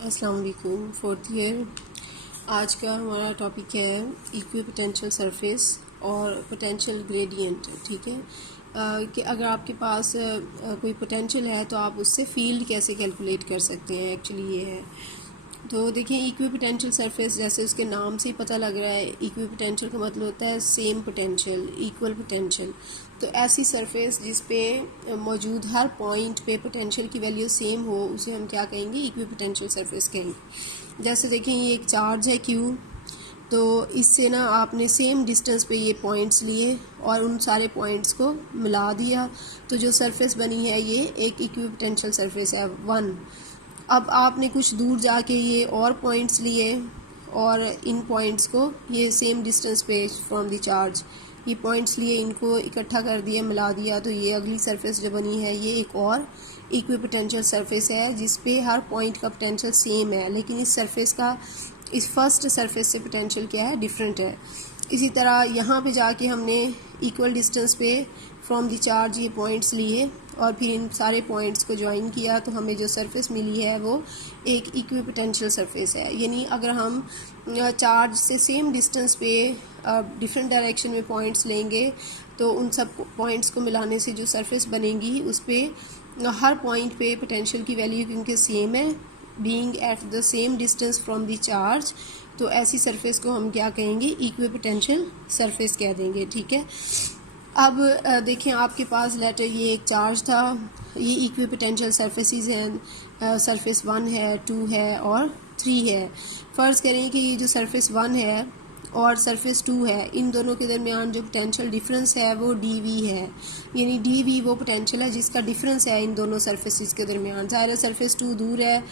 अस्सलाम वालेकुम। Fourth year आज का हमारा टॉपिक है इक्वी पोटेंशियल सरफेस और पोटेंशियल ग्रेडियंट। ठीक है कि अगर आपके पास कोई पोटेंशियल है तो आप उससे फील्ड कैसे कैलकुलेट कर सकते हैं। एक्चुअली ये है तो देखिए इक्वी पोटेंशियल सरफेस, जैसे उसके नाम से ही पता लग रहा है, इक्वी पोटेंशियल का मतलब होता है सेम पोटेंशियल, इक्वल पोटेंशियल। तो ऐसी सरफेस जिस पे मौजूद हर पॉइंट पे पोटेंशियल की वैल्यू सेम हो उसे हम क्या कहेंगे, इक्वी पोटेंशियल सरफेस कहेंगे। जैसे देखें ये एक चार्ज है क्यू, तो इससे ना आपने सेम डिस्टेंस पे ये पॉइंट्स लिए और उन सारे पॉइंट्स को मिला दिया, तो जो सरफेस बनी है ये एक इक्वी पोटेंशियल सरफेस है 1। अब आपने कुछ दूर जाके ये और पॉइंट्स लिए और इन पॉइंट्स को ये सेम डिस्टेंस पे फ्रॉम द चार्ज ये पॉइंट्स लिए, इनको इकट्ठा कर दिया, मिला दिया, तो ये अगली सरफेस जो बनी है ये एक और इक्वी पोटेंशियल सरफेस है जिस पे हर पॉइंट का पोटेंशियल सेम है, लेकिन इस सरफेस का इस फर्स्ट सरफेस से पोटेंशियल क्या है, डिफरेंट है। इसी तरह यहाँ पे जाके हमने इक्वल डिस्टेंस पे फ्रॉम द चार्ज ये पॉइंट्स लिए और फिर इन सारे पॉइंट्स को ज्वाइन किया, तो हमें जो सरफेस मिली है वो एक इक्वी पोटेंशियल सरफेस है। यानी अगर हम चार्ज से सेम डिस्टेंस पे डिफरेंट डायरेक्शन में पॉइंट्स लेंगे तो उन सब पॉइंट्स को मिलाने से जो सरफेस बनेगी उस पर हर पॉइंट पे पोटेंशियल की वैल्यू क्योंकि सेम है, being at the same distance from the charge, तो ऐसी सरफेस को हम क्या कहेंगे, इक्वी पोटेंशियल सरफेस कह देंगे। ठीक है, अब देखें आपके पास लेटर ये एक चार्ज था, ये इक्वी पोटेंशियल सरफेसेस हैं, सरफेस 1 है, 2 है और 3 है। फ़र्ज़ करें कि ये जो सरफेस 1 है और सरफेस 2 है, इन दोनों के दरमियान जो पोटेंशियल डिफरेंस है वो dv है। यानी dv वो पोटेंशियल है जिसका डिफरेंस है इन दोनों सरफेसेस के दरमियान। ज़ाहिर है सरफेस 2 दूर है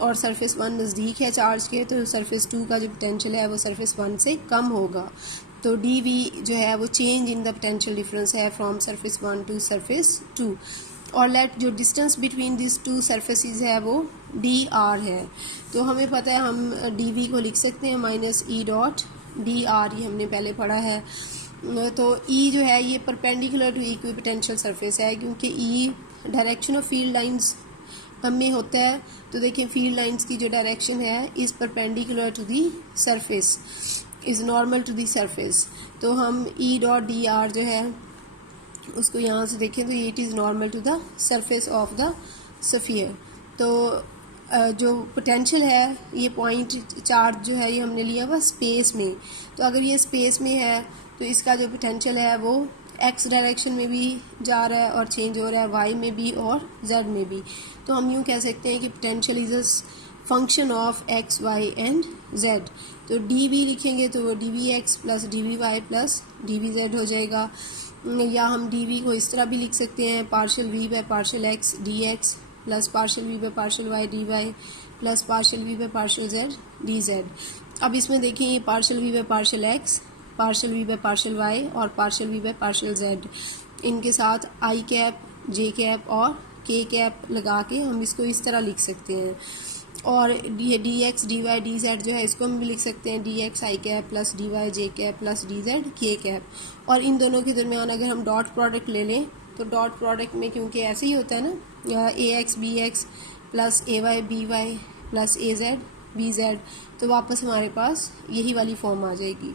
और सरफेस 1 नज़दीक है चार्ज के, तो सरफेस 2 का जो पोटेंशियल है वो सरफेस 1 से कम होगा। तो dv जो है वो change in the potential difference है फ्रॉम सरफेस 1 टू सरफेस 2। और लेट जो distance between this to surfaces है वो dr है। तो हमें पता है हम dv को लिख सकते हैं माइनस ई डॉट dr, ये हमने पहले पढ़ा है। तो e जो है ये perpendicular to equipotential surface है क्योंकि e direction of field lines में होता है। तो देखिए फील्ड लाइंस की जो डायरेक्शन है is perpendicular to the surface, is normal to the surface. तो हम ई डॉट डी आर जो है उसको यहाँ से देखें तो it is normal to the surface of the sphere. तो जो पोटेंशियल है ये पॉइंट चार्ज जो है ये हमने लिया हुआ स्पेस में, तो अगर ये स्पेस में है तो इसका जो पोटेंशियल है वो एक्स डायरेक्शन में भी जा रहा है और चेंज हो रहा है, वाई में भी और जेड में भी। तो हम यूँ कह सकते हैं कि potential is a function of X Y and Z. तो डी वी लिखेंगे तो वो D V X plus D V Y plus D V Z हो जाएगा। या हम डी वी को इस तरह भी लिख सकते हैं, partial V by partial X D X plus partial V by partial Y D Y plus partial V by partial Z D Z. अब इसमें देखिए ये partial V by partial X, partial V by partial Y और partial V by partial Z, इनके साथ आई cap, जे cap और के cap लगा के हम इसको इस तरह लिख सकते हैं। और D X D Y D Z जो है इसको हम भी लिख सकते हैं D X I cap plus D Y J cap plus D Z K cap. और इन दोनों के दरमियान अगर हम डॉट प्रोडक्ट ले लें तो डॉट प्रोडक्ट में क्योंकि ऐसे ही होता है ना, ए एक्स बी एक्स प्लस ए वाई बी वाई प्लस ए जेड बी जेड, तो वापस हमारे पास यही वाली फॉर्म आ जाएगी।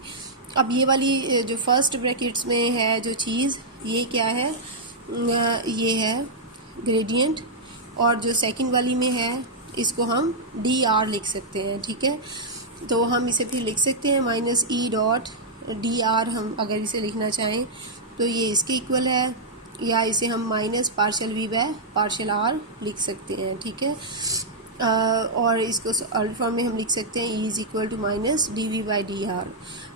अब ये वाली जो फर्स्ट ब्रैकेट्स में है जो चीज़, ये क्या है, ये है ग्रेडियंट, और जो सेकंड वाली में है इसको हम डी आर लिख सकते हैं। ठीक है, तो हम इसे फिर लिख सकते हैं minus E dot D R, हम अगर इसे लिखना चाहें तो ये इसके इक्वल है, या इसे हम minus partial V by partial R लिख सकते हैं। ठीक है, और इसको अल्ट फॉर्म में हम लिख सकते हैं E is equal to minus D V by D R.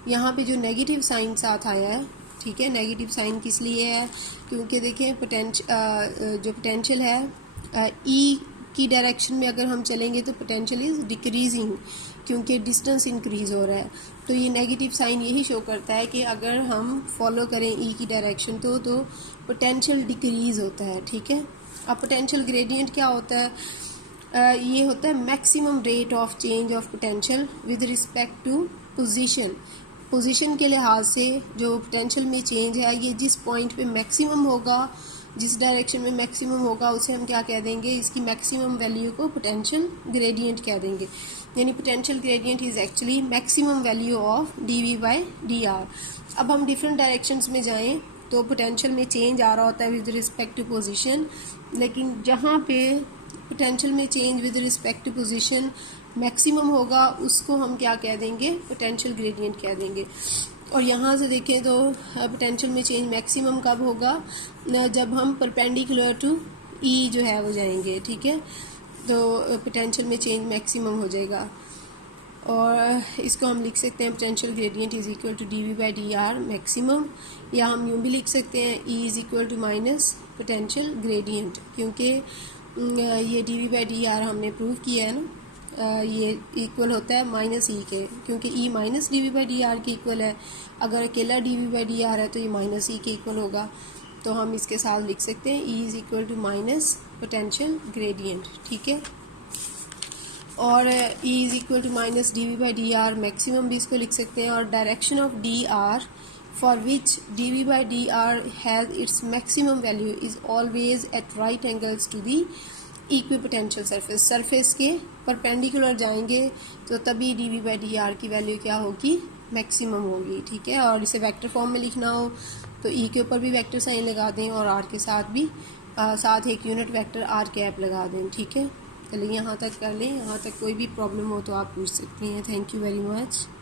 यहाँ पे जो नेगेटिव साइन साथ आया है, ठीक है, नेगेटिव साइन किस लिए है, क्योंकि देखें जो पोटेंशियल है ई की डायरेक्शन में अगर हम चलेंगे तो पोटेंशियल इज़ डिक्रीजिंग क्योंकि डिस्टेंस इंक्रीज़ हो रहा है। तो ये नेगेटिव साइन यही शो करता है कि अगर हम फॉलो करें ई की डायरेक्शन तो पोटेंशियल डिक्रीज़ होता है। ठीक है, अब पोटेंशियल ग्रेडियंट क्या होता है, ये होता है maximum rate of change of potential with respect to position के लिहाज से जो पोटेंशियल में चेंज है ये जिस पॉइंट पे मैक्सिमम होगा जिस डायरेक्शन में मैक्सिमम होगा उसे हम क्या कह देंगे, इसकी मैक्सिमम वैल्यू को पोटेंशियल ग्रेडियंट कह देंगे। यानी potential gradient is actually maximum value of dV/dr। अब हम डिफरेंट डायरेक्शंस में जाएं तो पोटेंशियल में चेंज आ रहा होता है विद रिस्पेक्ट टू पोजीशन, लेकिन जहाँ पे पोटेंशियल में change with respect to position maximum होगा उसको हम क्या कह देंगे, पोटेंशियल ग्रेडियंट कह देंगे। और यहाँ से देखें तो पोटेंशियल में चेंज मैक्सिमम कब होगा, जब हम परपेंडिकुलर टू ई जो है वो जाएंगे, ठीक है, तो पोटेंशियल में चेंज मैक्सिमम हो जाएगा। और इसको हम लिख सकते हैं potential gradient is equal to dV/dr maximum, या हम यूँ भी लिख सकते हैं E is equal to minus potential gradient, क्योंकि ये dV/dr हमने प्रूव किया है ना, ये इक्वल होता है माइनस ई के, क्योंकि ई माइनस dV/dr के इक्वल है। अगर अकेला dV/dr है तो ये माइनस ई के इक्वल होगा, तो हम इसके साथ लिख सकते हैं E is equal to minus potential gradient, ठीक है। और E is equal to minus dV/dr maximum भी इसको लिख सकते हैं। और direction of dr for which dV/dr has its maximum value is always at right angles to the equipotential surface. Surface के परपेंडिकुलर जाएंगे तो तभी dV/dr की वैल्यू क्या होगी, मैक्सिमम होगी, ठीक है। और इसे वेक्टर फॉर्म में लिखना हो तो E के ऊपर भी वेक्टर साइन लगा दें और R के साथ भी साथ एक यूनिट वेक्टर r कैप लगा दें, ठीक है। चलिए यहाँ तक कर लें, यहाँ तक कोई भी प्रॉब्लम हो तो आप पूछ सकती हैं। Thank you very much.